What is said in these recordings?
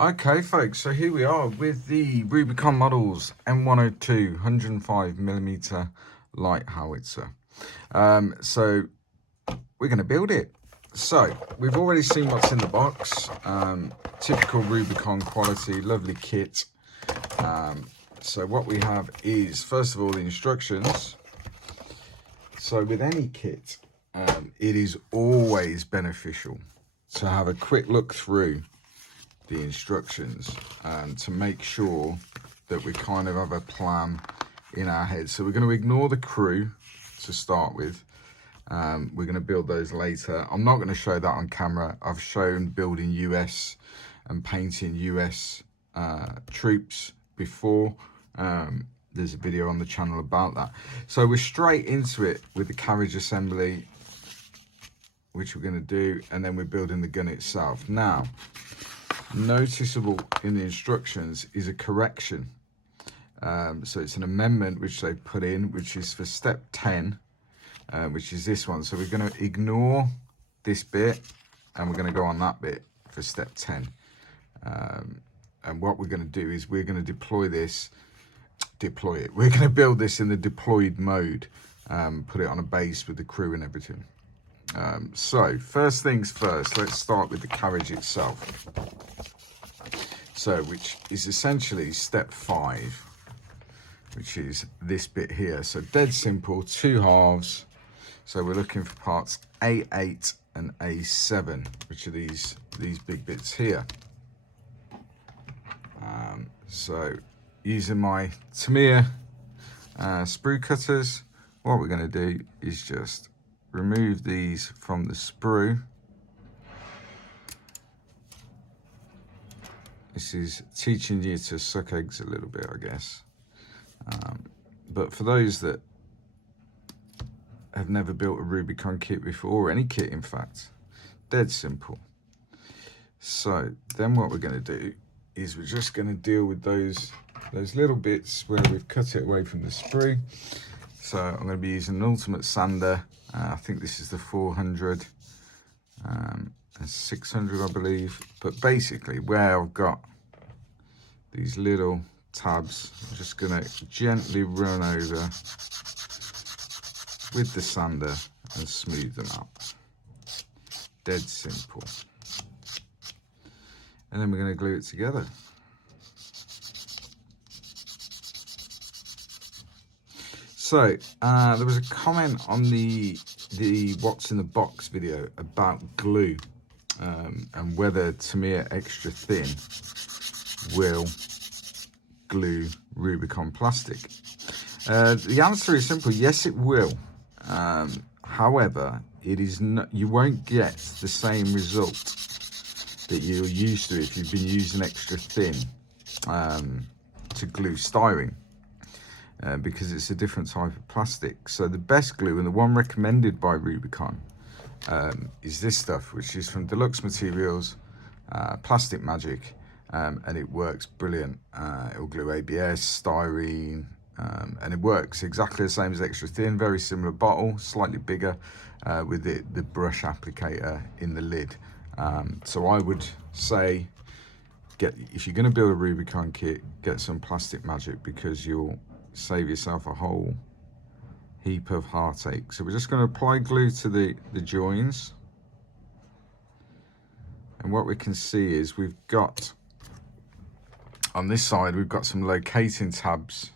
Okay, folks, so here we are with the Rubicon Models M102 105mm light howitzer. So we're going to build it. So we've already seen what's in the box. Typical Rubicon quality, lovely kit. So what we have is, first of all, the instructions. So with any kit, it is always beneficial to have a quick look through the instructions to make sure that we kind of have a plan in our head. So we're going to ignore the crew to start with. We're going to build those later. I'm not going to show that on camera. I've shown building US and painting US troops before. There's a video on the channel about that. So we're straight into it with the carriage assembly, which we're going to do, and then we're building the gun itself. Now, noticeable in the instructions is a correction. So it's an amendment which they put in, which is for step 10, which is this one. So we're going to ignore this bit and we're going to go on that bit for step 10. And what we're going to do is we're going to deploy it. We're going to build this in the deployed mode, put it on a base with the crew and everything. So first things first, let's start with the carriage itself. So which is essentially step 5, which is this bit here. So dead simple, 2 halves. So we're looking for parts A8 and A7, which are these big bits here. So using my Tamiya sprue cutters, what we're going to do is just remove these from the sprue. This is teaching you to suck eggs a little bit, I guess. But for those that have never built a Rubicon kit before, or any kit in fact, dead simple. So then what we're going to do is we're just going to deal with those little bits where we've cut it away from the sprue. So I'm going to be using an ultimate sander. I think this is the 400 and 600, I believe. But basically where I've got these little tabs, I'm just going to gently run over with the sander and smooth them out. Dead simple. And then we're going to glue it together. So there was a comment on the what's in the box video about glue and whether Tamiya extra thin will glue Rubicon plastic. The answer is simple: yes, it will. However, it is not, you won't get the same result that you're used to if you've been using extra thin to glue styrene. Because it's a different type of plastic. So the best glue, and the one recommended by Rubicon, is this stuff, which is from Deluxe Materials, Plastic Magic, and it works brilliant. It'll glue ABS, styrene, and it works exactly the same as extra thin. Very similar bottle, slightly bigger, with the brush applicator in the lid. So I would say, if you're going to build a Rubicon kit, get some Plastic Magic, because you'll save yourself a whole heap of heartache. So we're just going to apply glue to the joins, and what we can see is we've got on this side, we've got some locating tabs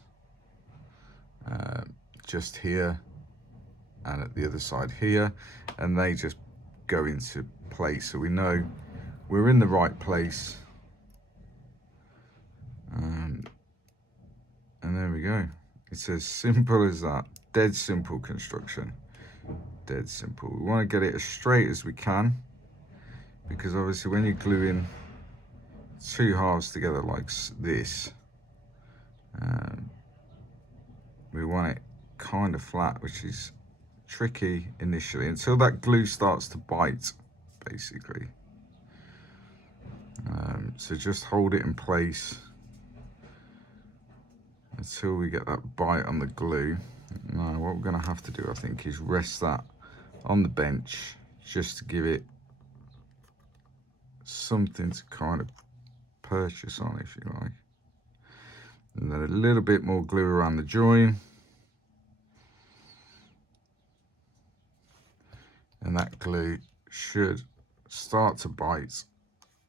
just here and at the other side here, and they just go into place, so we know we're in the right place. And there we go. It's as simple as that. Dead simple construction. Dead simple. We want to get it as straight as we can, because obviously when you're gluing 2 halves together like this, we want it kind of flat, which is tricky initially until that glue starts to bite, basically. So just hold it in place until we get that bite on the glue. Now what we're going to have to do, I think, is rest that on the bench just to give it something to kind of purchase on, if you like. And then a little bit more glue around the join. And that glue should start to bite,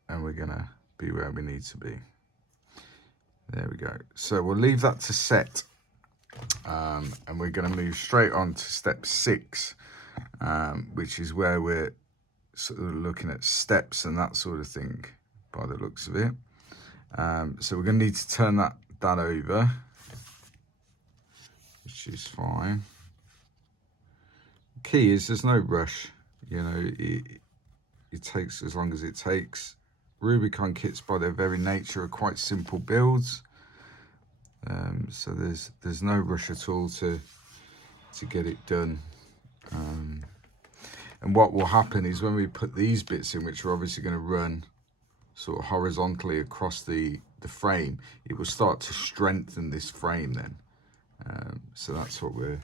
and we're gonna be where we need to be. There we go. So we'll leave that to set, and we're gonna move straight on to step 6, which is where we're sort of looking at steps and that sort of thing by the looks of it. So we're gonna need to turn that over, which is fine. Key is there's no rush, you know, it takes as long as it takes. Rubicon kits by their very nature are quite simple builds, so there's no rush at all to get it done. And what will happen is when we put these bits in, which are obviously going to run sort of horizontally across the frame, it will start to strengthen this frame then. So that's what we're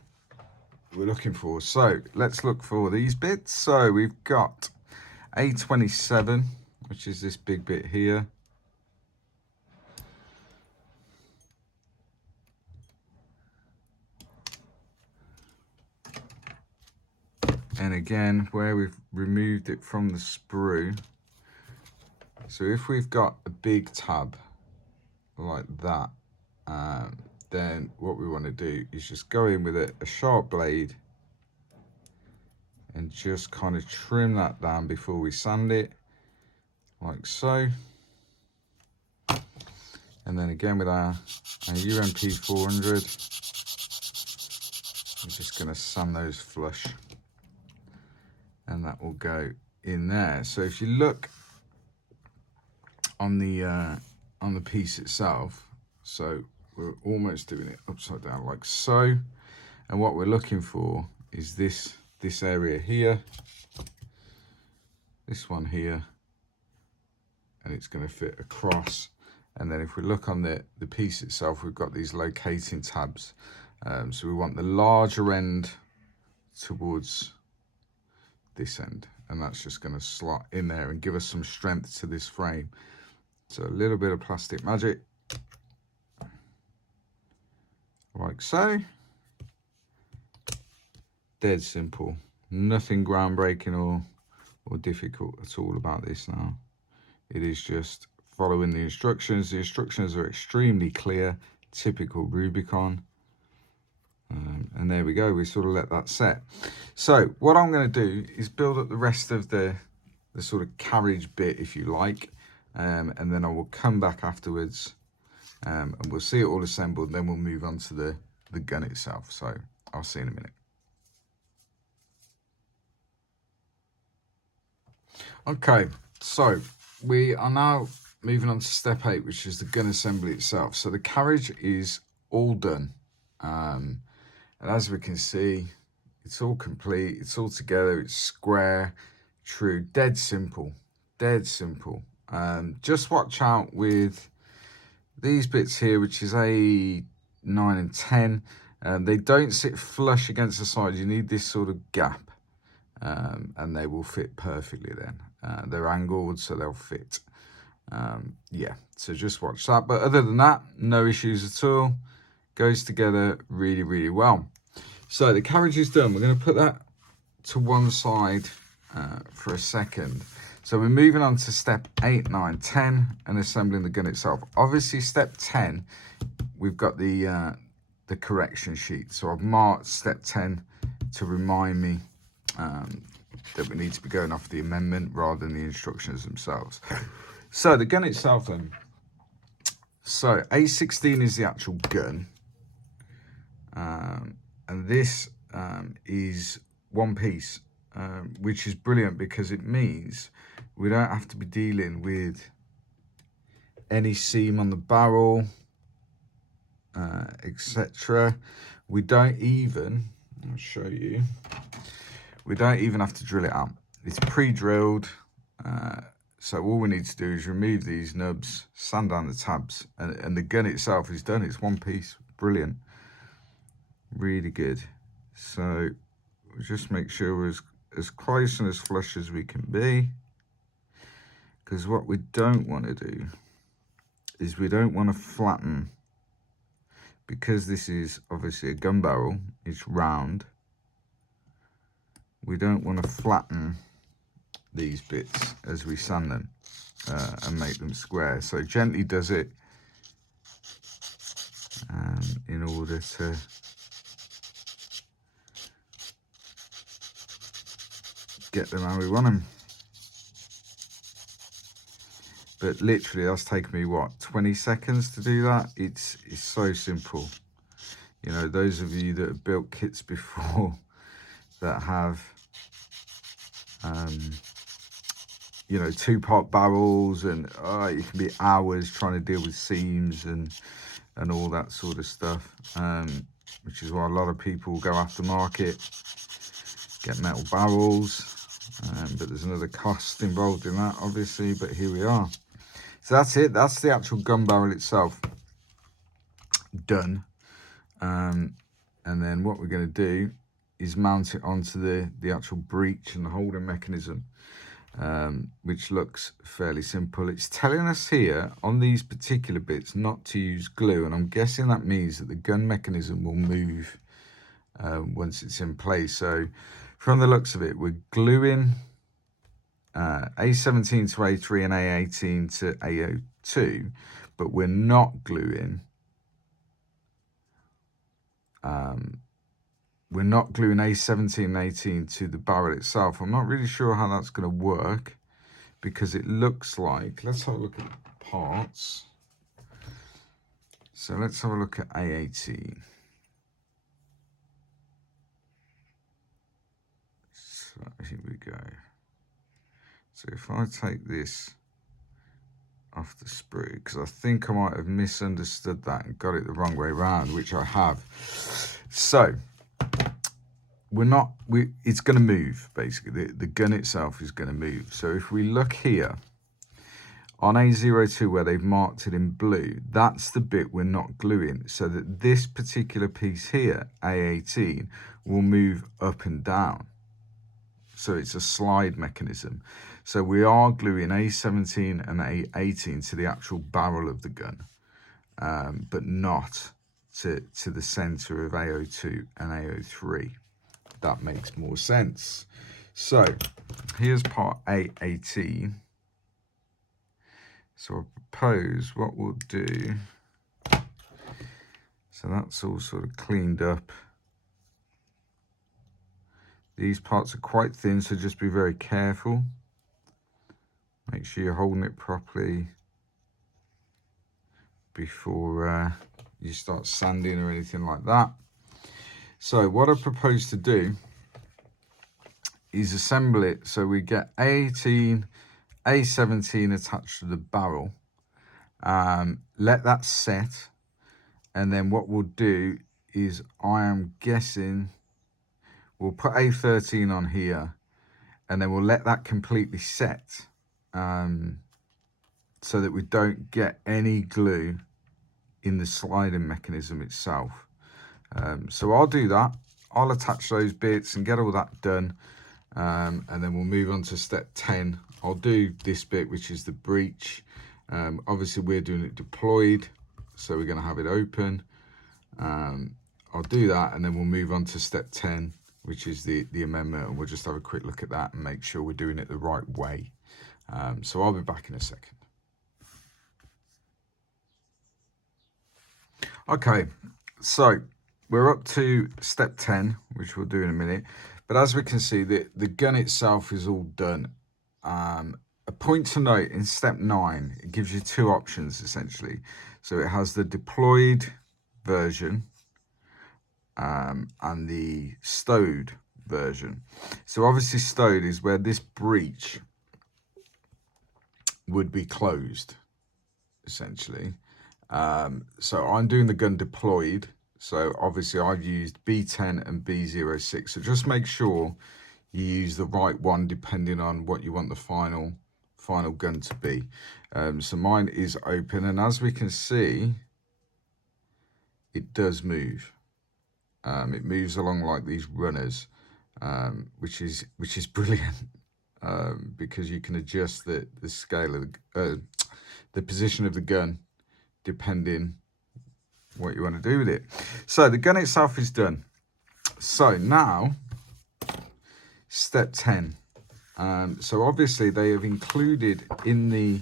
looking for. So let's look for these bits. So we've got A27, which is this big bit here. And again, where we've removed it from the sprue. So if we've got a big tab like that, then what we want to do is just go in with a sharp blade and just kind of trim that down before we sand it, like so. And then again with our UMP 400, I'm just going to sand those flush, and that will go in there. So if you look on the piece itself, so we're almost doing it upside down like so, and what we're looking for is this area here, this one here, and it's going to fit across. And then if we look on the piece itself, we've got these locating tabs, so we want the larger end towards this end, and that's just going to slot in there and give us some strength to this frame. So a little bit of plastic magic, like so. Dead simple, nothing groundbreaking or difficult at all about this now. It is just following the instructions. The instructions are extremely clear, typical Rubicon. And there we go, we sort of let that set. So what I'm going to do is build up the rest of the sort of carriage bit, if you like, and then I will come back afterwards, and we'll see it all assembled, and then we'll move on to the gun itself. So I'll see you in a minute. Okay, so we are now moving on to step 8, which is the gun assembly itself. So the carriage is all done, and as we can see, it's all complete, it's all together, it's square, true, dead simple, dead simple. Just watch out with these bits here, which is A9 and 10. They don't sit flush against the side. You need this sort of gap, and they will fit perfectly then. They're angled, so they'll fit. Yeah, so just watch that. But other than that, no issues at all. Goes together really, really well. So the carriage is done. We're going to put that to one side for a second. So we're moving on to step 8, 9, 10 and assembling the gun itself. Obviously step 10, we've got the correction sheet. So I've marked step 10 to remind me that we need to be going off the amendment rather than the instructions themselves. So the gun itself then. So A16 is the actual gun. And this is one piece, which is brilliant because it means we don't have to be dealing with any seam on the barrel, etc. We don't even, I'll show you, we don't even have to drill it out. It's pre-drilled, so all we need to do is remove these nubs, sand down the tabs, and the gun itself is done. It's one piece. Brilliant, really good. So we'll just make sure we're as close and as flush as we can be, because what we don't want to do is we don't want to flatten, because this is obviously a gun barrel, it's round. We don't want to flatten these bits as we sand them and make them square. So gently does it in order to get them how we want them. But literally that's taken me what, 20 seconds to do that. It's so simple. You know, those of you that have built kits before that have you know, 2-part barrels, and it can be hours trying to deal with seams and all that sort of stuff, which is why a lot of people go aftermarket, get metal barrels, but there's another cost involved in that, obviously. But here we are. So that's it. That's the actual gun barrel itself done. And then what we're going to do is mount it onto the actual breech and the holding mechanism, which looks fairly simple. It's telling us here on these particular bits not to use glue, and I'm guessing that means that the gun mechanism will move once it's in place. So from the looks of it, we're gluing A17 to A3 and A18 to A02, but we're not gluing A17 and 18 to the barrel itself. I'm not really sure how that's going to work, because it looks like, let's have a look at the parts. So let's have a look at A18. So here we go. So if I take this off the sprue, because I think I might have misunderstood that and got it the wrong way around, which I have. So it's going to move, basically. The gun itself is going to move. So if we look here on A02 where they've marked it in blue, that's the bit we're not gluing, so that this particular piece here, A18, will move up and down. So it's a slide mechanism. So we are gluing A17 and A18 to the actual barrel of the gun, but not to the center of A02 and A03. That makes more sense. So here's part A18. So I propose what we'll do, so that's all sort of cleaned up. These parts are quite thin, so just be very careful. Make sure you're holding it properly before you start sanding or anything like that. So what I propose to do is assemble it so we get A18, A17 attached to the barrel. Let that set, and then what we'll do is, I am guessing, we'll put A13 on here, and then we'll let that completely set, so that we don't get any glue in the sliding mechanism itself. So I'll do that. I'll attach those bits and get all that done, and then we'll move on to step 10. I'll do this bit, which is the breech. Obviously we're doing it deployed, so we're going to have it open. I'll do that, and then we'll move on to step 10, which is the amendment, and we'll just have a quick look at that and make sure we're doing it the right way. So I'll be back in a second. Okay, so we're up to step 10, which we'll do in a minute. But as we can see, the gun itself is all done. A point to note, in step 9, it gives you 2 options, essentially. So it has the deployed version and the stowed version. So obviously stowed is where this breech would be closed, essentially. So I'm doing the gun deployed. So obviously I've used B10 and B06. So just make sure you use the right one depending on what you want the final gun to be. So mine is open, and as we can see, it does move. It moves along like these runners, which is brilliant, because you can adjust the scale of the position of the gun depending what you want to do with it. So the gun itself is done. So now, step 10. So obviously they have included in the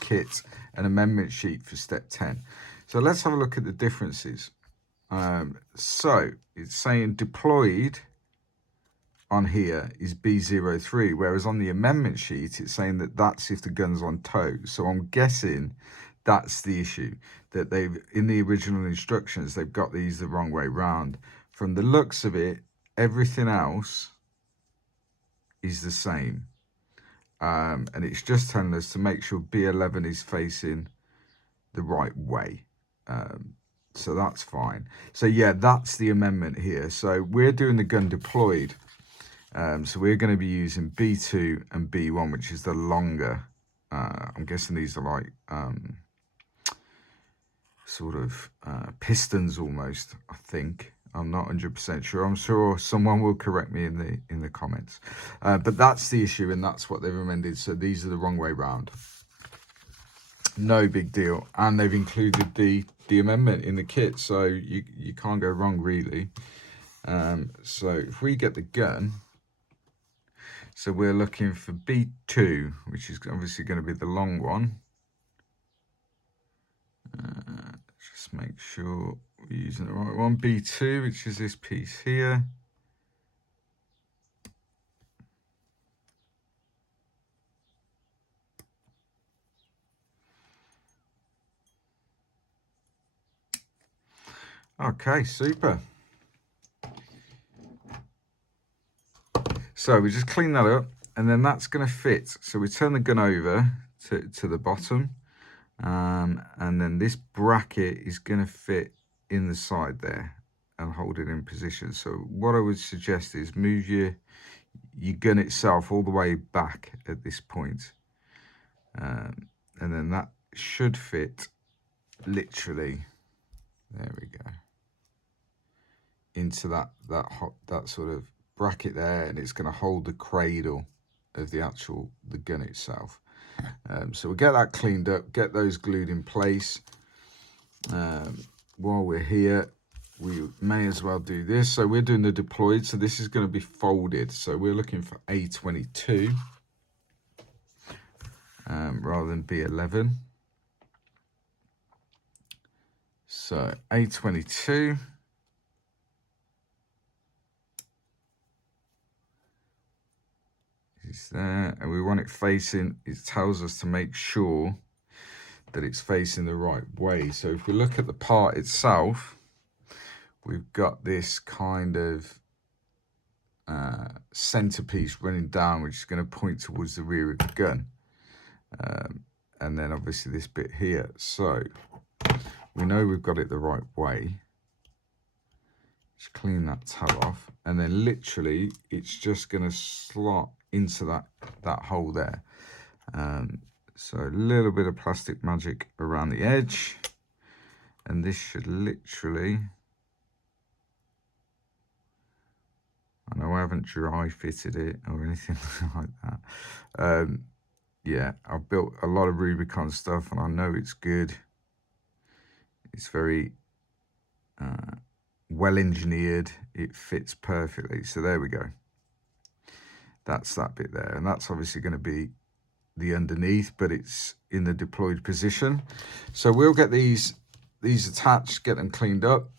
kit an amendment sheet for step 10. So let's have a look at the differences. So it's saying deployed on here is B03, whereas on the amendment sheet it's saying that that's if the gun's on tow. So I'm guessing that's the issue, that they've, in the original instructions, they've got these the wrong way round. From the looks of it, everything else is the same. And it's just telling us to make sure B11 is facing the right way. So that's fine. So yeah, that's the amendment here. So we're doing the gun deployed. So we're going to be using B2 and B1, which is the longer. I'm guessing these are like sort of pistons almost, I think. I'm not 100% sure. I'm sure someone will correct me in the comments. But that's the issue, and that's what they've amended. So these are the wrong way round. No big deal. And they've included the amendment in the kit, so you can't go wrong really. So if we get the gun, so we're looking for B2, which is obviously going to be the long one. Just make sure we're using the right one. B2, which is this piece here. Okay, super. So we just clean that up, and then that's going to fit. So we turn the gun over to the bottom, and then this bracket is going to fit in the side there and hold it in position. So what I would suggest is move your gun itself all the way back at this point, and then that should fit literally, there we go, into that sort of bracket there, and it's going to hold the cradle of the gun itself. So we'll get that cleaned up, get those glued in place. While we're here, we may as well do this. So we're doing the deployed, so this is going to be folded. So we're looking for A22 rather than B11. So A22. Is there, and we want it facing, it tells us to make sure that it's facing the right way. So if we look at the part itself, we've got this kind of centerpiece running down, which is going to point towards the rear of the gun, and then obviously this bit here. So we know we've got it the right way. Just clean that tab off, and then literally it's just going to slot into that hole there. So a little bit of plastic magic around the edge, and this should literally, I know I haven't dry fitted it or anything like that. Yeah, I've built a lot of Rubicon stuff and I know it's good. It's very well engineered. It fits perfectly. So there we go. That's that bit there, and that's obviously going to be the underneath, but it's in the deployed position. So we'll get these attached, get them cleaned up,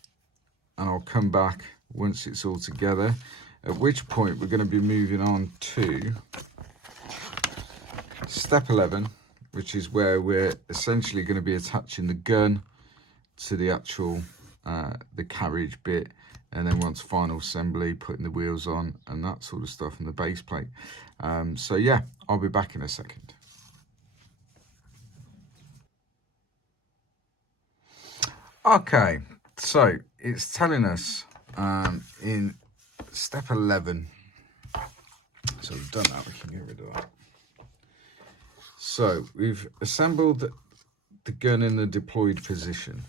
and I'll come back once it's all together, at which point we're going to be moving on to step 11, which is where we're essentially going to be attaching the gun to the actual the carriage bit, and then once final assembly, putting the wheels on and that sort of stuff, and the base plate. So yeah, I'll be back in a second. Okay, so it's telling us in step 11, so we've done that, we can get rid of that. So we've assembled the gun in the deployed position.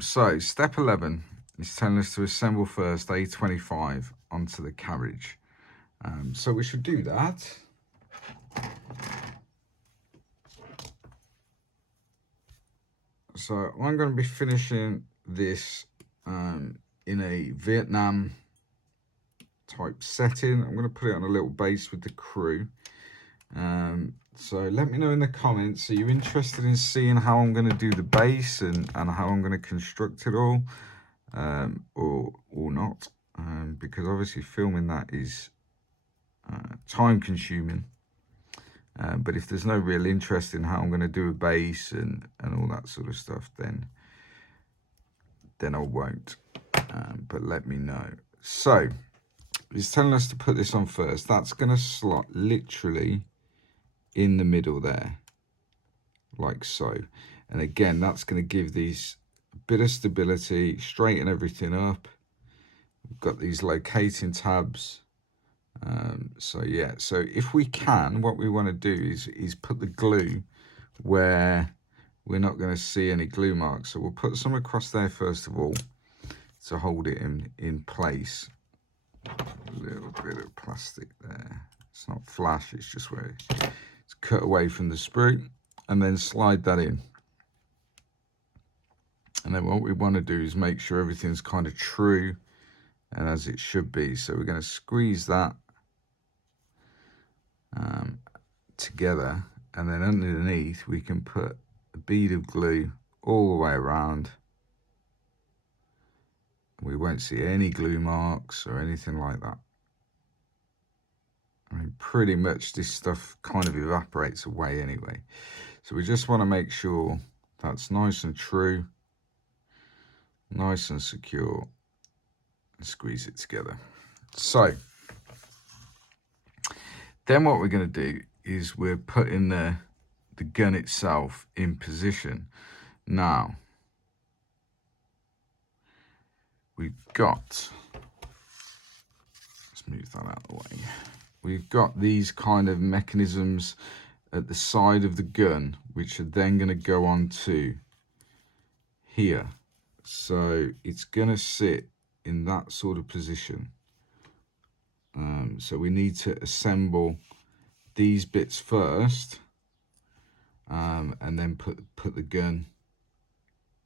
So step 11 is telling us to assemble first A25 onto the carriage. So we should do that. So I'm going to be finishing this in a Vietnam type setting. I'm going to put it on a little base with the crew. So let me know in the comments, are you interested in seeing how I'm going to do the base and how I'm going to construct it all, or not, because obviously filming that is time consuming. But if there's no real interest in how I'm going to do a base and all that sort of stuff, then I won't. But let me know. So it's telling us to put this on first. That's going to slot literally in the middle there, like so. And again, that's going to give these a bit of stability, straighten everything up. We've got these locating tabs. So yeah, so if we can, what we want to do is put the glue where we're not going to see any glue marks. So we'll put some across there first of all to hold it in place. A little bit of plastic there. It's not flash, it's just where it's cut away from the sprue, and then slide that in. And then what we want to do is make sure everything's kind of true and as it should be. So we're going to squeeze that together, and then underneath we can put a bead of glue all the way around. We won't see any glue marks or anything like that. I mean, pretty much this stuff kind of evaporates away anyway. So we just want to make sure that's nice and true, nice and secure, and squeeze it together. So then what we're going to do is we're putting the gun itself in position. Now, we've got, let's move that out of the way. We've got these kind of mechanisms at the side of the gun, which are then going to go on to here. So it's going to sit in that sort of position. So we need to assemble these bits first, and then put the gun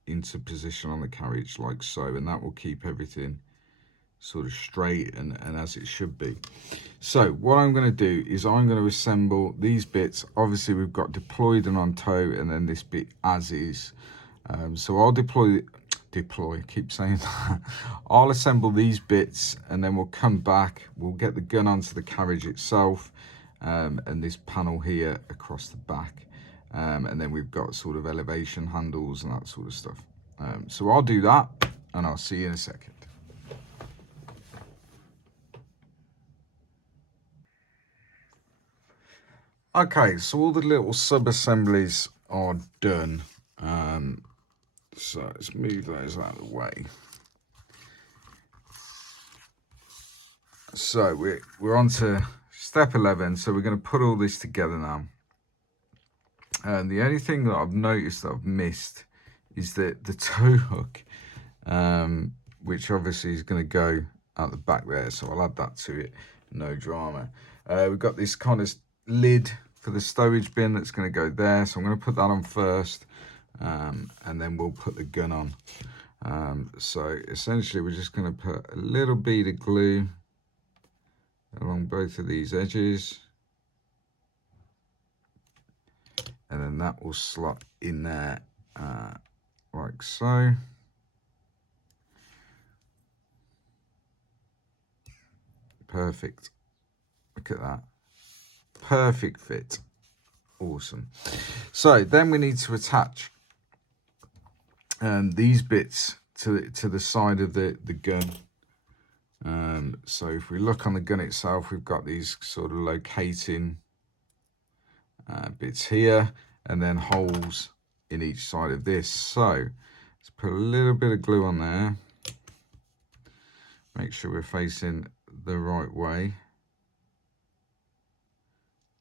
into position on the carriage like so, and that will keep everything sort of straight and as it should be. So what I'm going to do is I'm going to assemble these bits. Obviously we've got deployed and on tow, and then this bit as is. So I'll deploy, keep saying that. I'll assemble these bits, and then we'll come back, we'll get the gun onto the carriage itself, and this panel here across the back, and then we've got sort of elevation handles and that sort of stuff. So I'll do that, and I'll see you in a second. Okay, so all the little sub-assemblies are done. So let's move those out of the way. So we're on to step 11. So we're going to put all this together now. And the only thing that I've noticed that I've missed is that the tow hook, which obviously is going to go out the back there. So I'll add that to it, no drama. We've got this kind of lid for the stowage bin that's going to go there. So I'm going to put that on first, and then we'll put the gun on. So essentially we're just going to put a little bead of glue along both of these edges, and then that will slot in there like so. Perfect. Look at that. Perfect fit. Awesome. So then we need to attach these bits to the side of the gun. So if we look on the gun itself, we've got these sort of locating bits here, and then holes in each side of this. So let's put a little bit of glue on there. Make sure we're facing the right way,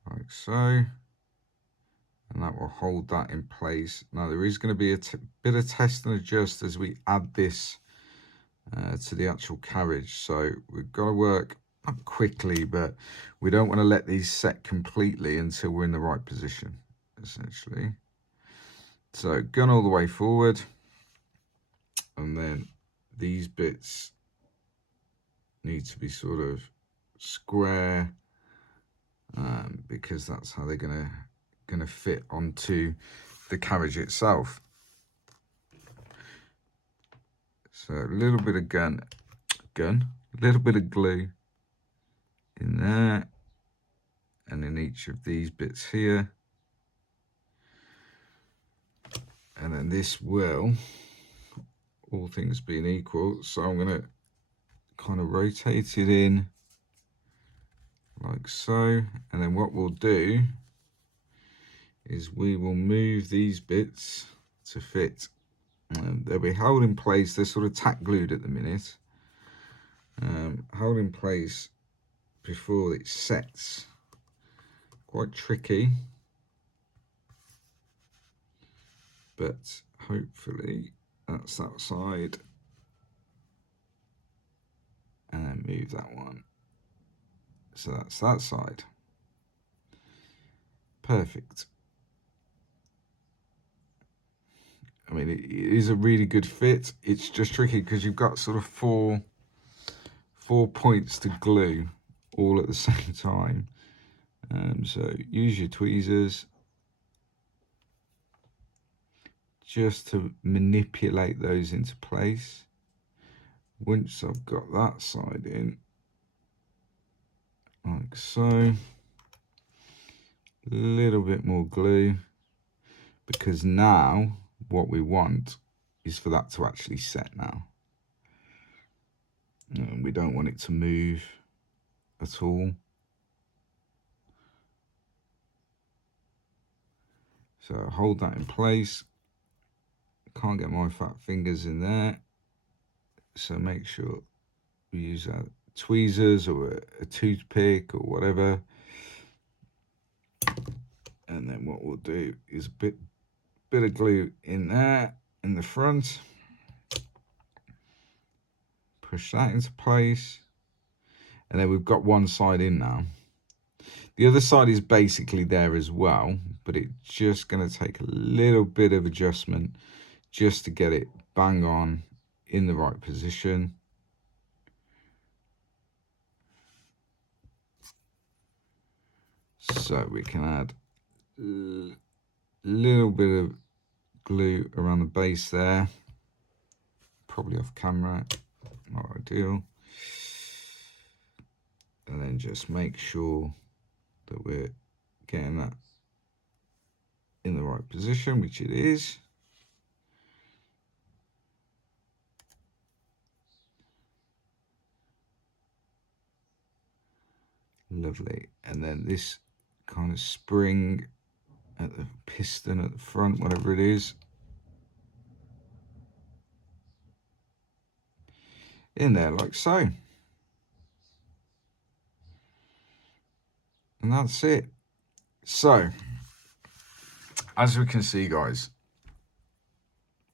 like so, and that will hold that in place. Now there is going to be a bit of test and adjust as we add this to the actual carriage, so we've got to work up quickly, but we don't want to let these set completely until we're in the right position, essentially. So gun all the way forward, and then these bits need to be sort of square, because that's how they're gonna fit onto the carriage itself. So a little bit of a little bit of glue in there, and in each of these bits here, and then this will, all things being equal, so I'm going to kind of rotate it in like so, and then what we'll do is we will move these bits to fit. They'll be held in place. They're sort of tack glued at the minute, held in place before it sets. Quite tricky, but hopefully that's that side, and then move that one, so that's that side. Perfect. I mean, it is a really good fit. It's just tricky because you've got sort of four points to glue all at the same time. So use your tweezers just to manipulate those into place. Once I've got that side in, like so, a little bit more glue, because now what we want is for that to actually set now. And we don't want it to move at all. So hold that in place. Can't get my fat fingers in there, so make sure we use our tweezers or a toothpick or whatever. And then what we'll do is a bit of glue in there in the front. Push that into place, and then we've got one side in now. The other side is basically there as well, but it's just going to take a little bit of adjustment just to get it bang on in the right position. So we can add a little bit of glue around the base there, probably off camera, not ideal. And then just make sure that we're getting that in the right position, which it is. Lovely. And then this kind of spring at the piston at the front, whatever it is, in there like so. And that's it. So as we can see, guys,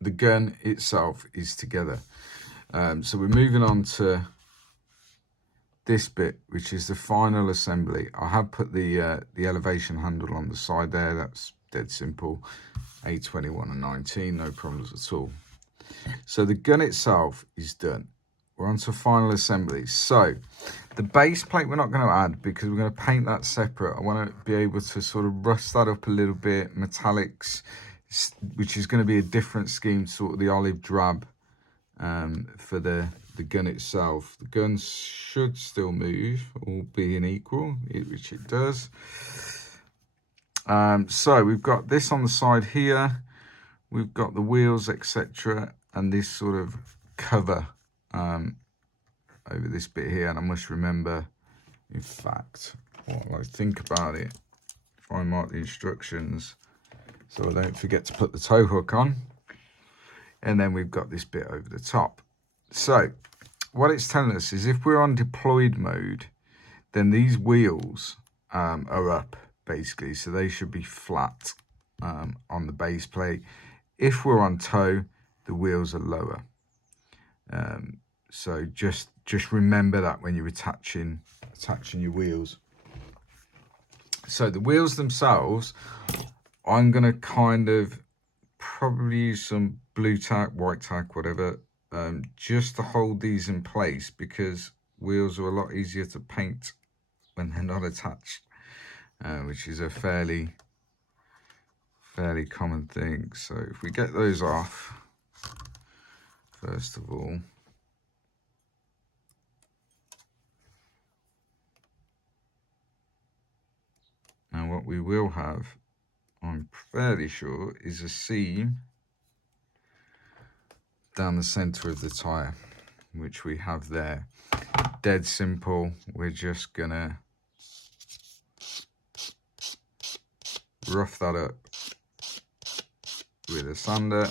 the gun itself is together. So we're moving on to this bit, which is the final assembly. I have put the elevation handle on the side there. That's dead simple. A21 and 19, no problems at all. So the gun itself is done. We're on to final assembly. So the base plate we're not going to add because we're going to paint that separate. I want to be able to sort of rust that up a little bit, metallics, which is going to be a different scheme, sort of the olive drab for the gun itself. The gun should still move, all being equal, which it does. So we've got this on the side here. We've got the wheels, etc., and this sort of cover over this bit here. And I must remember, in fact, while I think about it, if I mark the instructions so I don't forget to put the tow hook on. And then we've got this bit over the top. So what it's telling us is if we're on deployed mode, then these wheels are up, basically. So they should be flat on the base plate. If we're on tow, the wheels are lower. So just remember that when you're attaching your wheels. So the wheels themselves, I'm going to kind of probably use some blue tack, white tack, whatever, just to hold these in place, because wheels are a lot easier to paint when they're not attached, which is a fairly common thing. So if we get those off, first of all, now what we will have, I'm fairly sure, is a seam down the center of the tire, which we have there. Dead simple. We're just gonna rough that up with a sander.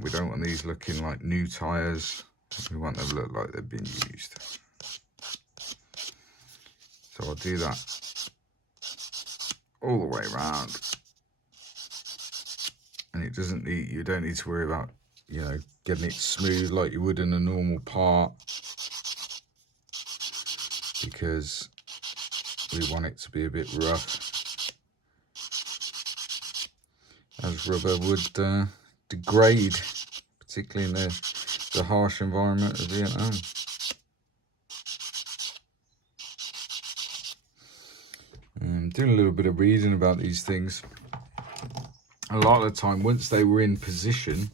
We don't want these looking like new tires. We want them to look like they've been used. So I'll do that all the way around. And it doesn't need, you don't need to worry about, you know, getting it smooth like you would in a normal part, because we want it to be a bit rough, as rubber would degrade, particularly in the harsh environment of Vietnam. Doing a little bit of reading about these things. A lot of the time, once they were in position,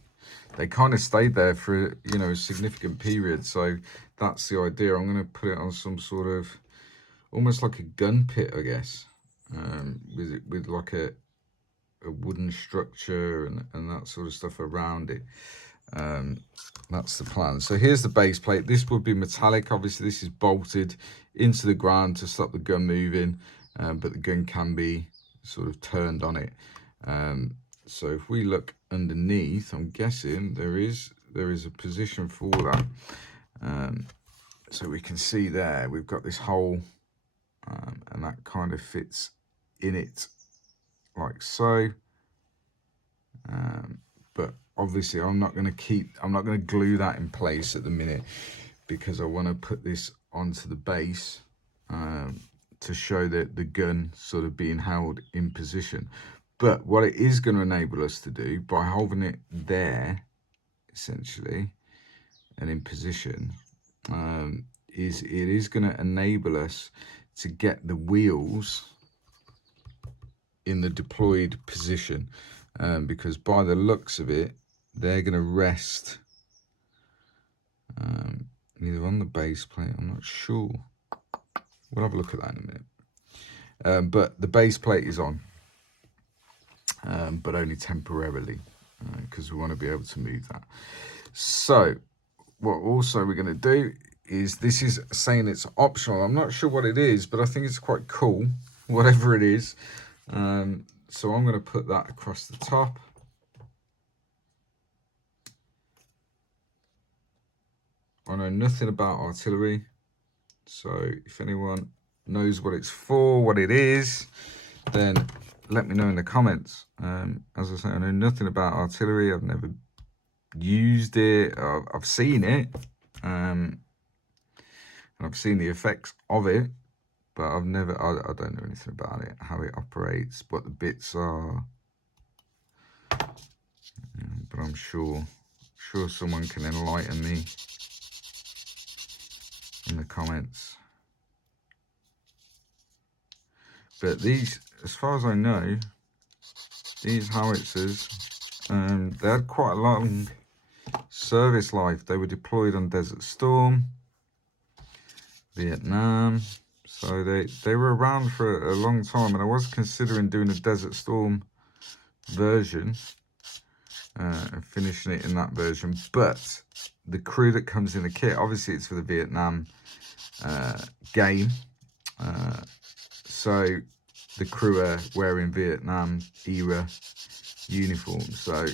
they kind of stayed there for, you know, a significant period. So that's the idea. I'm going to put it on some sort of, almost like a gun pit, I guess, with like a wooden structure and that sort of stuff around it. That's the plan. So here's the base plate. This would be metallic. Obviously, this is bolted into the ground to stop the gun moving, but the gun can be sort of turned on it. So if we look underneath, I'm guessing there is a position for that. So we can see there we've got this hole, and that kind of fits in it like so. But obviously I'm not going to glue that in place at the minute, because I want to put this onto the base to show that the gun sort of being held in position. But what it is going to enable us to do, by holding it there essentially and in position, is it is going to enable us to get the wheels in the deployed position, because by the looks of it, they're going to rest either on the base plate, I'm not sure. We'll have a look at that in a minute. But the base plate is on, but only temporarily, because we want to be able to move that. So what also we're going to do is, this is saying it's optional. I'm not sure what it is, but I think it's quite cool, whatever it is. So I'm going to put that across the top. I know nothing about artillery, so if anyone knows what it's for, what it is, then let me know in the comments. As I say, I know nothing about artillery. I've never used it. I've seen it, and I've seen the effects of it, but I don't know anything about it, how it operates, what the bits are. But I'm sure someone can enlighten me in the comments. But these, as far as I know, these howitzers, they had quite a long service life. They were deployed on Desert Storm, Vietnam, so they were around for a long time. And I was considering doing a Desert Storm version and finishing it in that version, but the crew that comes in the kit, obviously it's for the Vietnam game, so the crew are wearing Vietnam era uniforms. So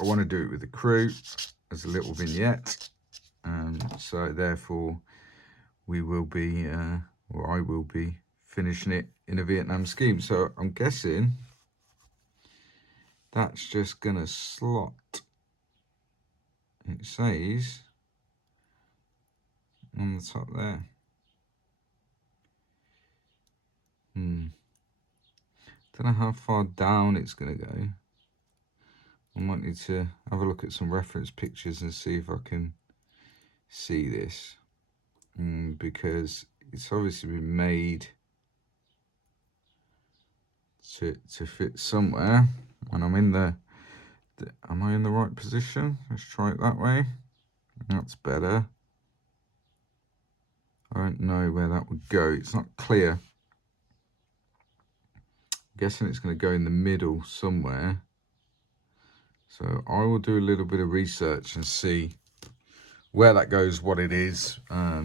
I want to do it with the crew as a little vignette, so therefore we will be or I will be finishing it in a Vietnam scheme. So I'm guessing that's just gonna slot, it says on the top there. Don't know how far down it's going to go. I might need to have a look at some reference pictures and see if I can see this, because it's obviously been made to fit somewhere. And I'm in am I in the right position? Let's try it that way. That's better. I don't know where that would go. It's not clear. I'm guessing it's going to go in the middle somewhere. So I will do a little bit of research and see where that goes, what it is. I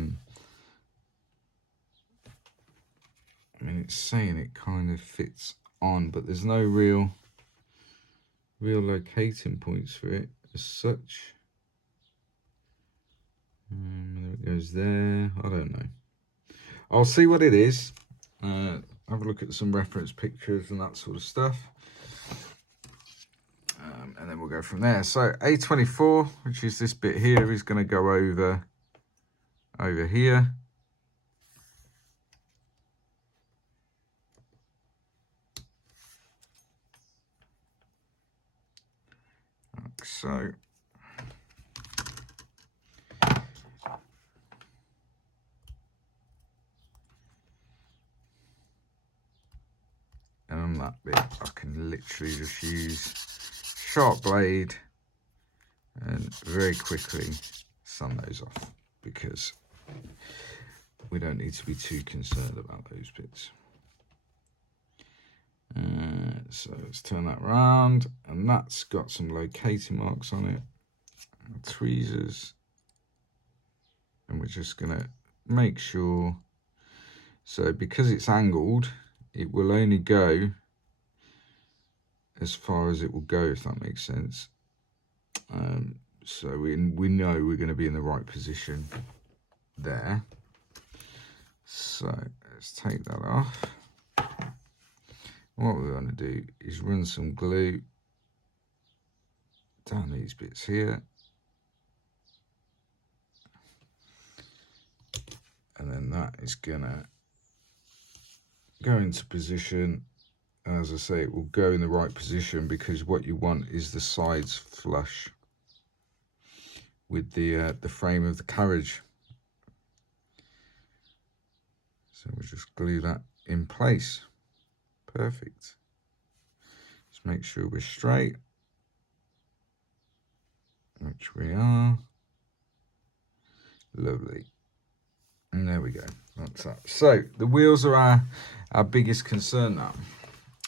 mean, it's saying it kind of fits on, but there's no real locating points for it as such. There it goes there. I don't know. I'll see what it is. Have a look at some reference pictures and that sort of stuff. And then we'll go from there. So A24, which is this bit here, is going to go over here. Like so. And on that bit, I can literally just use sharp blade and very quickly sand those off, because we don't need to be too concerned about those bits. So let's turn that round, and that's got some locating marks on it, tweezers, and we're just gonna make sure. So because it's angled, it will only go as far as it will go, if that makes sense. So we know we're going to be in the right position there. So let's take that off. What we're going to do is run some glue down these bits here, and then that is gonna go into position. As I say, it will go in the right position, because what you want is the sides flush with the frame of the carriage. So we'll just glue that in place. Perfect. Just make sure we're straight, which we are. Lovely. And there we go. That's that. So the wheels are our biggest concern now.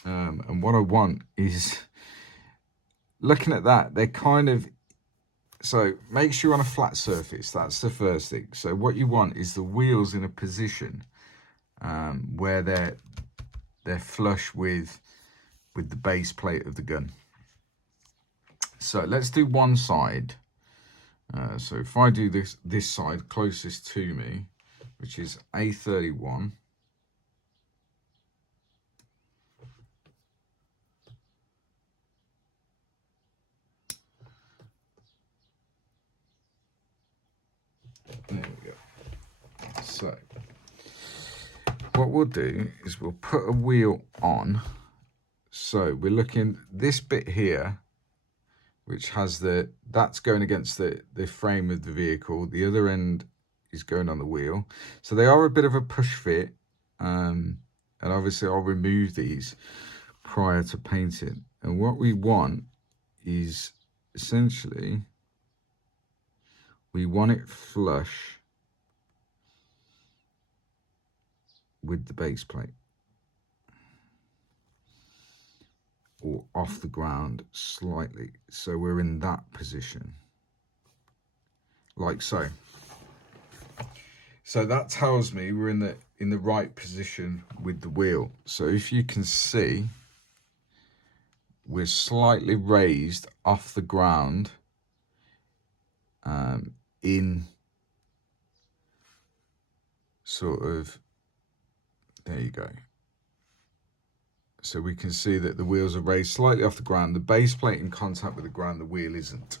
And what I want is, looking at that, they're kind of, so make sure you're on a flat surface. That's the first thing. So what you want is the wheels in a position where they're flush with the base plate of the gun. So let's do one side. So if I do this side closest to me, which is A31, there we go. So what we'll do is we'll put a wheel on. So we're looking this bit here, which has that's going against the frame of the vehicle. The other end is going on the wheel. So they are a bit of a push fit. And obviously I'll remove these prior to painting. And what we want is essentially, we want it flush with the base plate, or off the ground slightly. So we're in that position, like so. So that tells me we're in the right position with the wheel. So if you can see, we're slightly raised off the ground, in sort of, there you go. So we can see that the wheels are raised slightly off the ground. The base plate in contact with the ground, the wheel isn't,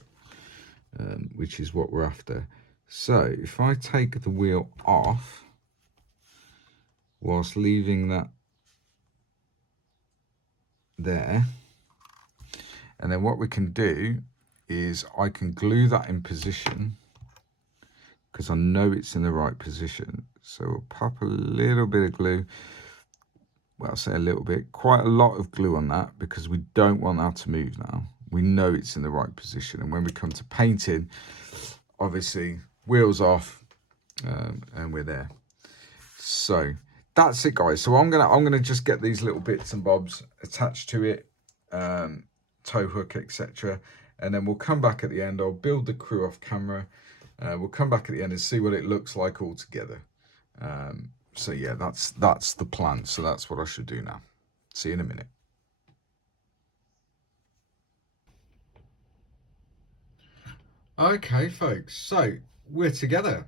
which is what we're after. So if I take the wheel off, whilst leaving that there. And then what we can do is I can glue that in position because I know it's in the right position. So we'll pop a little bit of glue. Well, I'll say a little bit, quite a lot of glue on that because we don't want that to move now. We know it's in the right position. And when we come to painting, obviously wheels off and we're there. So that's it, guys. So I'm gonna just get these little bits and bobs attached to it, tow hook, etc. And then we'll come back at the end. I'll build the crew off camera. We'll come back at the end and see what it looks like all together. So yeah, that's the plan. So that's what I should do now. See you in a minute. Okay, folks. So we're together.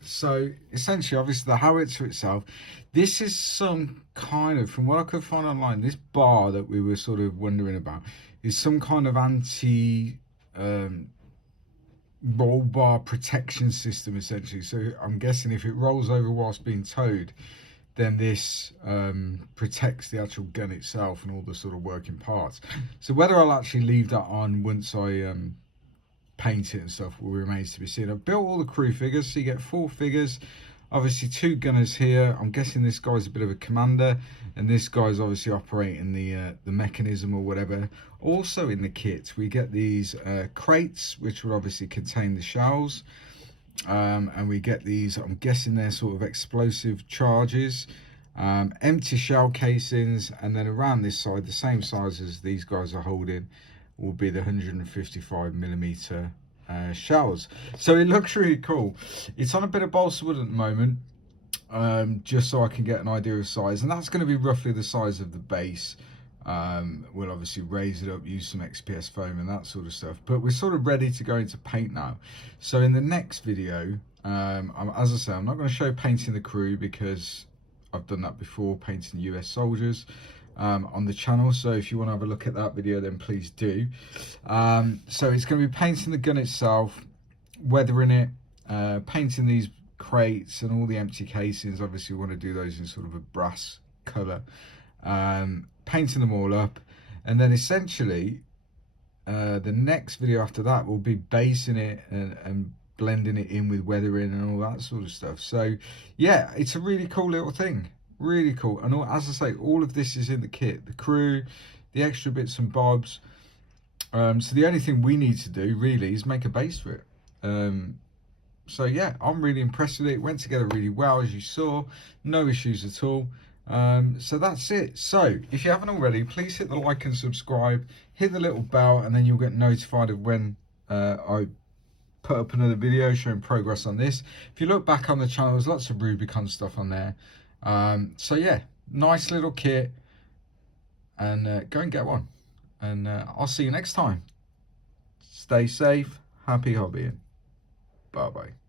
So essentially, obviously, the howitzer itself. This is some kind of, from what I could find online, this bar that we were sort of wondering about is some kind of anti roll bar protection system, essentially. So I'm guessing if it rolls over whilst being towed, then this protects the actual gun itself and all the sort of working parts. So whether I'll actually leave that on once I paint it and stuff will remains to be seen. I've built all the crew figures, so you get 4 figures. Obviously 2 gunners here. I'm guessing this guy's a bit of a commander, and this guy's obviously operating the mechanism or whatever. Also in the kit we get these crates, which will obviously contain the shells, and we get these, I'm guessing they're sort of explosive charges, empty shell casings, and then around this side, the same size as these guys are holding, will be the 155mm shells. So it looks really cool. It's on a bit of balsa wood at the moment, just so I can get an idea of size, and that's going to be roughly the size of the base. We'll obviously raise it up, use some XPS foam and that sort of stuff, but we're sort of ready to go into paint now. So in the next video, as I say, I'm not going to show painting the crew because I've done that before, painting US soldiers on the channel. So if you want to have a look at that video, then please do. So it's going to be painting the gun itself, weathering it, painting these crates and all the empty casings. Obviously we want to do those in sort of a brass color, painting them all up, and then essentially the next video after that will be basing it and blending it in with weathering and all that sort of stuff. So yeah, it's a really cool little thing, really cool. And as I say, all of this is in the kit, the crew, the extra bits and bobs. So the only thing we need to do really is make a base for it. So yeah, I'm really impressed with it. It went together really well, as you saw, no issues at all. So that's it. So if you haven't already, please hit the like and subscribe, hit the little bell, and then you'll get notified of when I put up another video showing progress on this. If you look back on the channel, there's lots of Rubicon stuff on there. So yeah, nice little kit, and go and get one. And I'll see you next time. Stay safe, happy hobbying. Bye bye.